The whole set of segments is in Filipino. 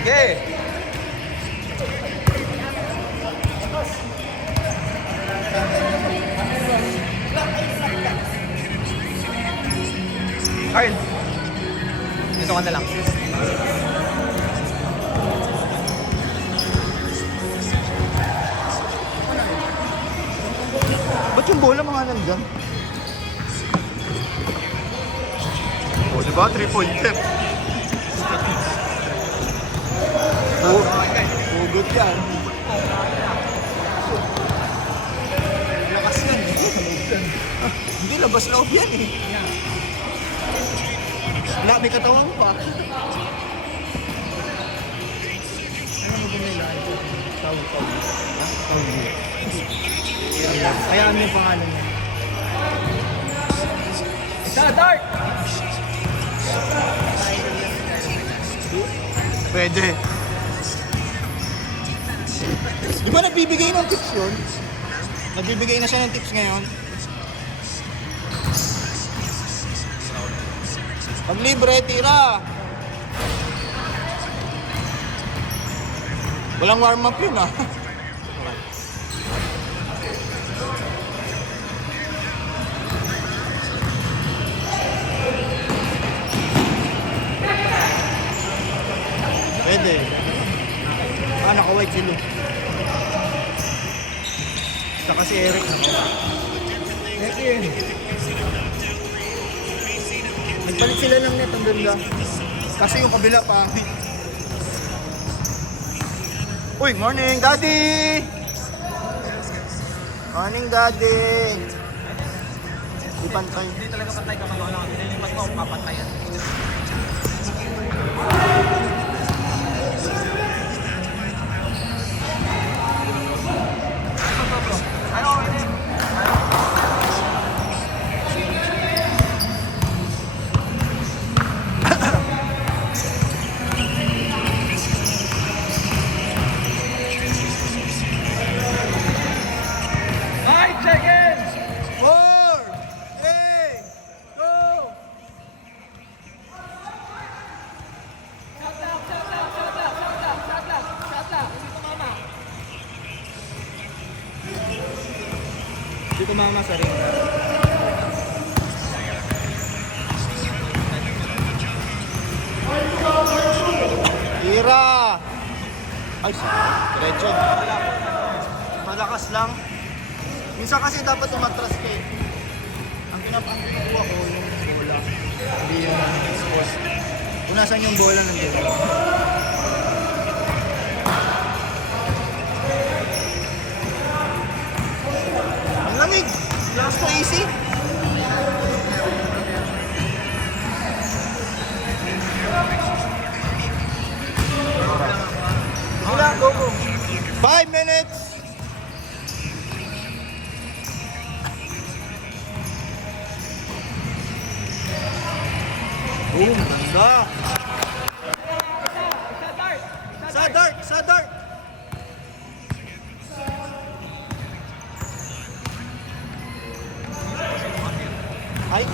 Okay. Carl, dito ka na lang. Ba't yung bola mga nandyan? O, diba? 3-point tip. Hugot yan. Lakas yan eh. Hindi, labas loob yan eh. Wala, may katawan pa. Ano mo ba nila? Tawag. Ha? Tawag. Kaya ano yung pangalan niya? Isa, Dart! Pwede. Di ba nagbibigay ng tips yun? Nagbibigay na siya ng tips ngayon? Pag libre, tira! Walang warm up yun ah. Pwede. Naka-white sila. Saka si Eric. Nagpalit sila ng net, ang ganda. Kasi yung kabila pa. Uy, morning, Daddy! Morning, Daddy! Di pantay. Hindi talaga pantay ka mga lang. Nilipat ko, papantayan. Hindi tumama sa ring. Tira! Ay, diretso. Malakas lang. Minsan kasi dapat umatras ka eh. Ang kinukuha ko yung bola. Hindi yung sport. Kung nasan yung bola nandun. Ang lamig! Last to easy. Wala, go. 5 minutes! Boom, ganda! Sa dart! Ay!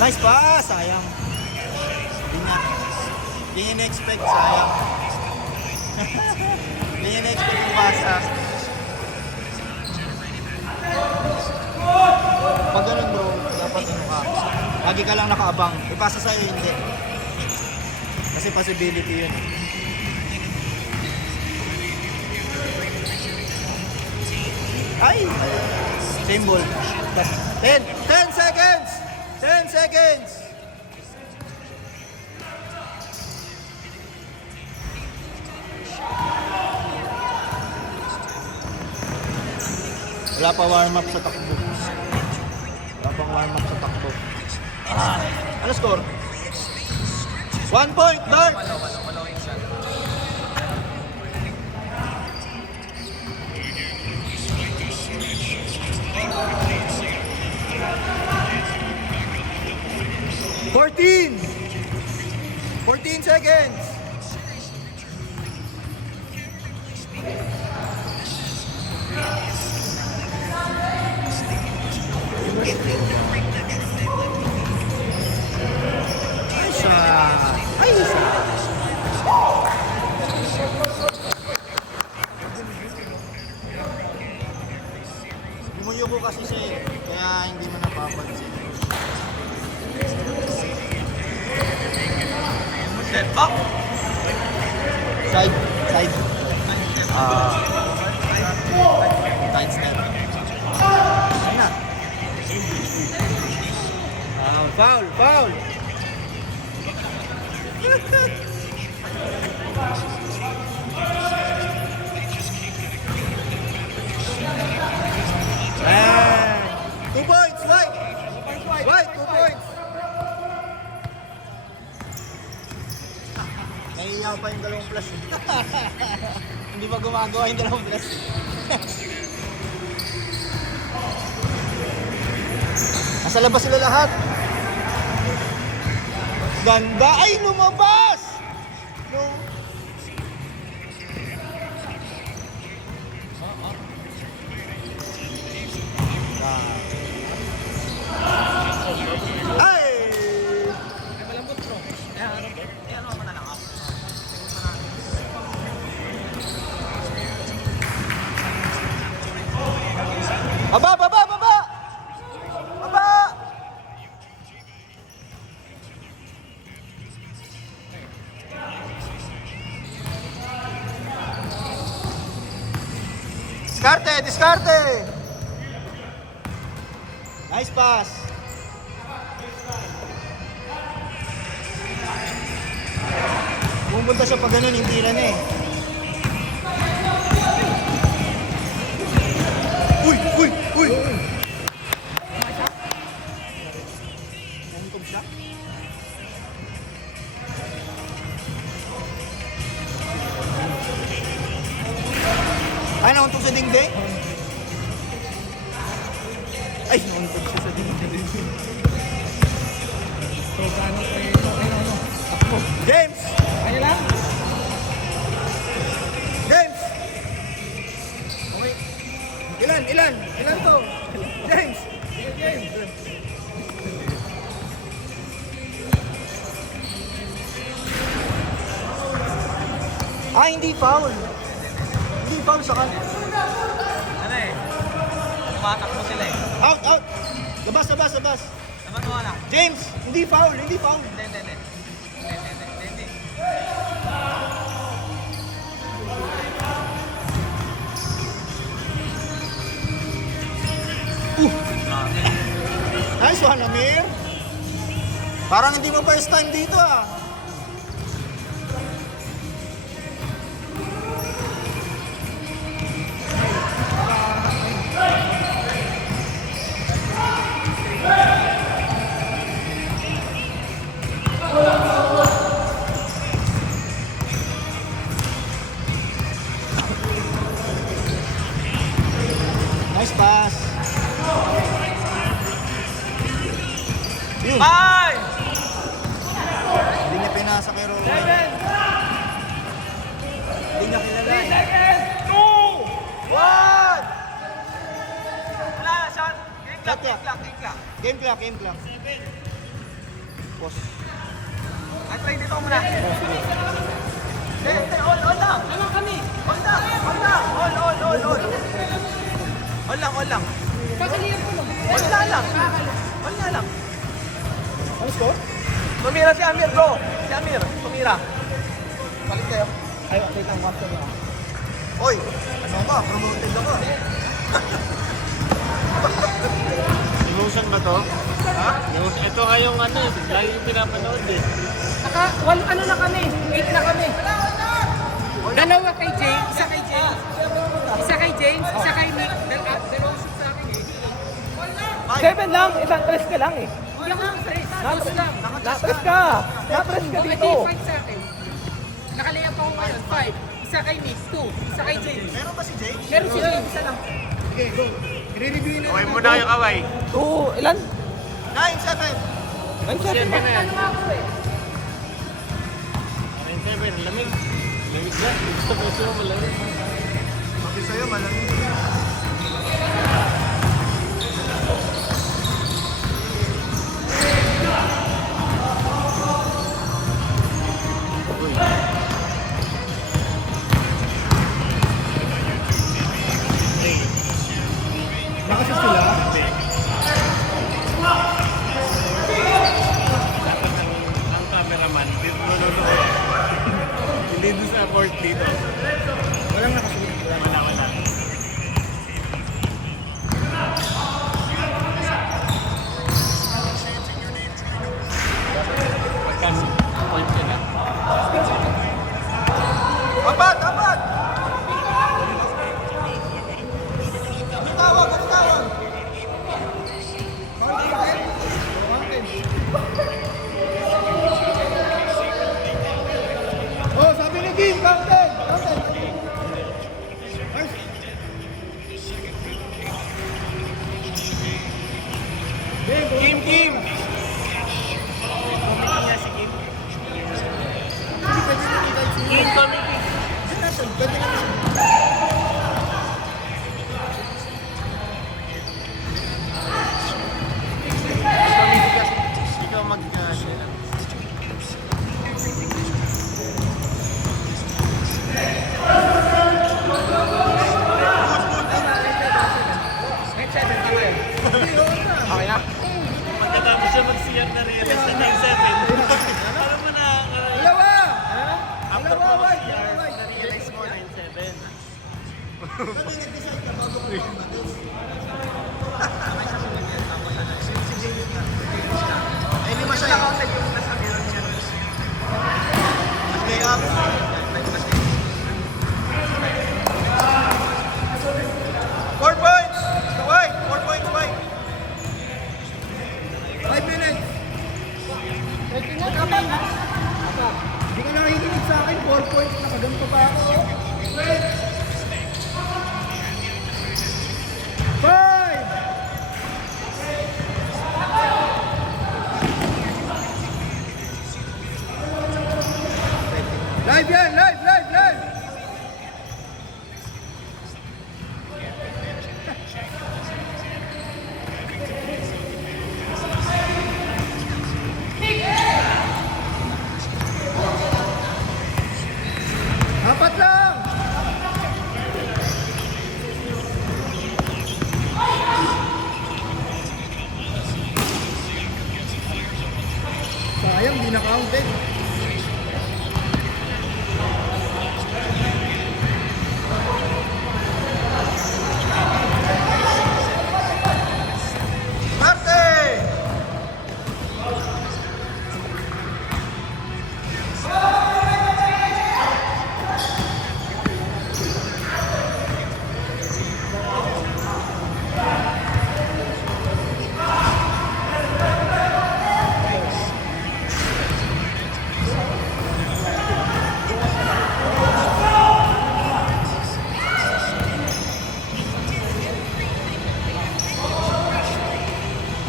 Nice pass! Sayang. Hindi niya na-expect, sayang. Hindi niya na-expect yung pasa. Pag ganun bro, dapat ano ka. Lagi ka lang nakaabang. Ipasa sa'yo, hindi. Kasi possibility yun. Ay! Same ball. 10 seconds! 10 seconds! Wala pa warm up sa takbo. Wala pang warm up sa takbo. Ano score? 1 point, Dart! Wala yung shot. $14 seconds. malabo kasi siya eh. Kaya hindi mo napapansin. Step back. Side. Side step. Ayun na. Foul. Man! 2 points, White! White, 2 points! Nahihiyaw pa yung dalawang flash. Hindi pa gumagawa yung dalawang flash. Nasa labas sila lahat. Ganda! Ay, lumabas! Ay! Baba! Diskarte! Nice pass. Pumunta siya pag ganun, hindi na eh. Uy! Pumuntom siya? Ay, nauntog sa dingding? Ay, nauntog siya sa dingding. James! Kaya lang. James! Okay. Ilan to? James! Ah, hindi foul. Hindi foul sa kanya. Ano eh? Tumatakbo sila eh. Out! Labas! Naman mo lang. James! Hindi foul. Hindi. Nice one, Amir. Parang hindi mo first time dito ah. Nice pass. Yun. Bye! Hindi niya pinasa kay Rowan. Hindi niya kilala eh. 2! 1! Wala na, shot. Game clock. Game clock. Boss. Ay, try dito muna. Hindi, all lang. Ano kami? All lang. All lang. Kakaliyan ko lang. All na lang. Ano score? Tumira si Amir, go. Si Amir, tumira. Balik kayo. Ay, wait lang, kapto niya. Oy, ano ba? Promoted ako. Inuusan ba to? Ha? Ito nga yung ano, lagi yung pinapanood eh. Ano na kami? 8 na kami. Dalawa kay James, isa kay Nick, dalawang shoot sa akin eh. 7 lang, isang press ka lang eh. Hindi ako stress. Dos lang. Na-press ka Pwede 5 sa akin. Nakalayap ako ngayon, 5. Isa kay Nick, 2. Isa kay James. Meron ba si Jay? Meron si James, isa lang. Okay, go. I-review na. Okay muna yung kaway. 2, ilan? 9-7. 9-7 ka na yan. Ano nga ako eh. 9-7, lamig. Lamig na. Gusto ko siya malamig. Sabi sa'yo, malamig. Nakasya sila? Kim! Kim, comedy. Ikaw mag-share. Next 7, tama yun. Okay na? Pagkatapos siya mag-CR na realize na 9-7. Alam mo na, Dalawa! after Dalawa, mo wide, mag-CR, dalawa. na-realize mo 9-7. Eh, di masaya. Lay up. 4 points! Why? 4 points, why? 5 minutes. Pwede na kami. Hindi ka nakikinig sa akin. 4 points. Nakaganto pa ako. 5! Live yan! Live! Live! Live! Apat lang! Sayang, di na-counted. Marte!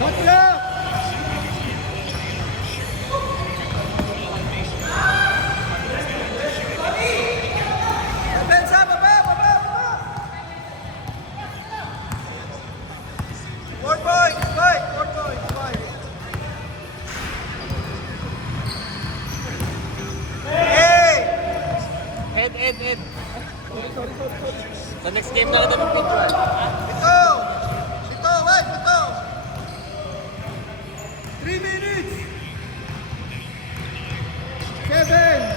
Hot block! Depensa, baba, baba, baba! 4 points, why? 4 points, why? Hey! Head. Sa next game na natin mag-picture. Ito! Ito, why? Ito! 3 minutes! 7!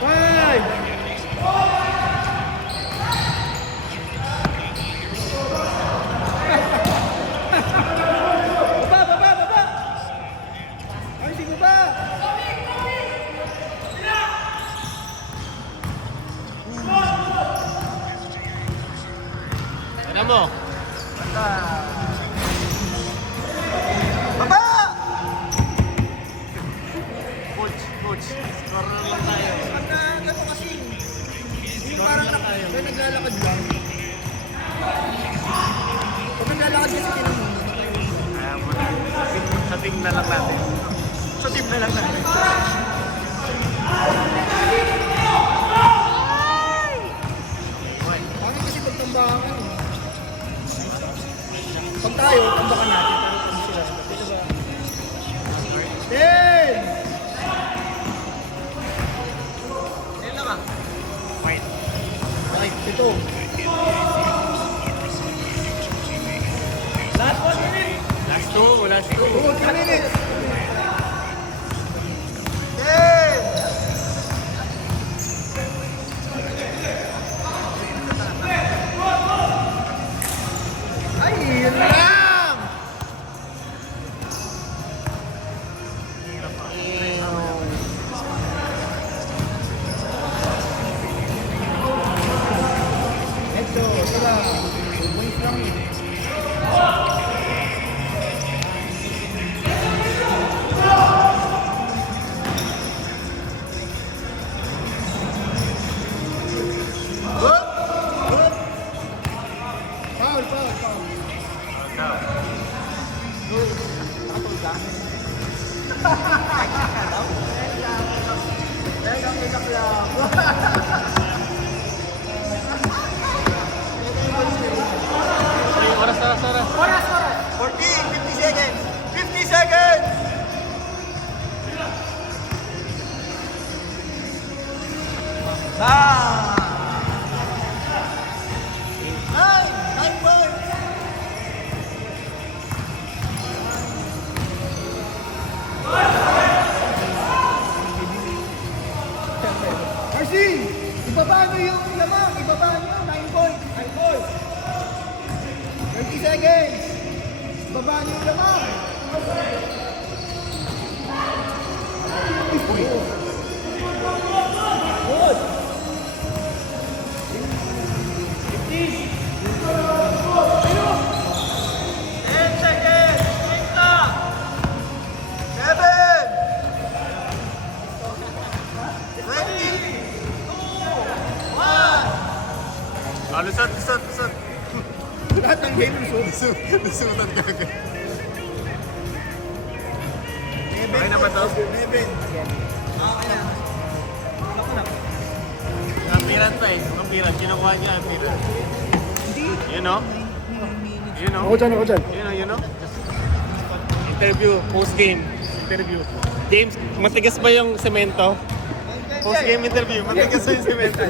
5! Baba, baba, baba! Ay, di baba! Ano mo? Baba! Coach. Score na lang tayo. Ano kasi, yung parang may naglalakad lang. Pag naglalakad kasi tinanong, Kaya mo na. Sa team na lang natin. Sa team na lang natin. bakit kasi pagtambakan ka? Pag tayo, tambakan natin, pero pag sila, dito ba? 10! Yan lang ah. Ay, ito. Last two. Oo, 10 minutes. Hey! Ay, yun lang! Ito, ito lang. 2 points lang eh. Ay, oras. Oras! 40, 50 seconds. 50 seconds! Ah! 9 points! Marcy, ibaba nyo yung lamang. Ibaba nyo. 9 points. 9 points. 30 seconds. Ibaba nyo yung lamang. Good. 10 seconds! Quick na! 7! 20! Lusot. Lahat ng game result. Lusutan ka agad. Okay na ba to? 11. Kampiran pa eh. Kampiran. Kinukuha niya kampiran. Yun o. Yun o. Ako dyan. Yun o. Interview. Post-game. Interview. James, matigas ba yung semento? Post-game interview. Matigas ba yung semento?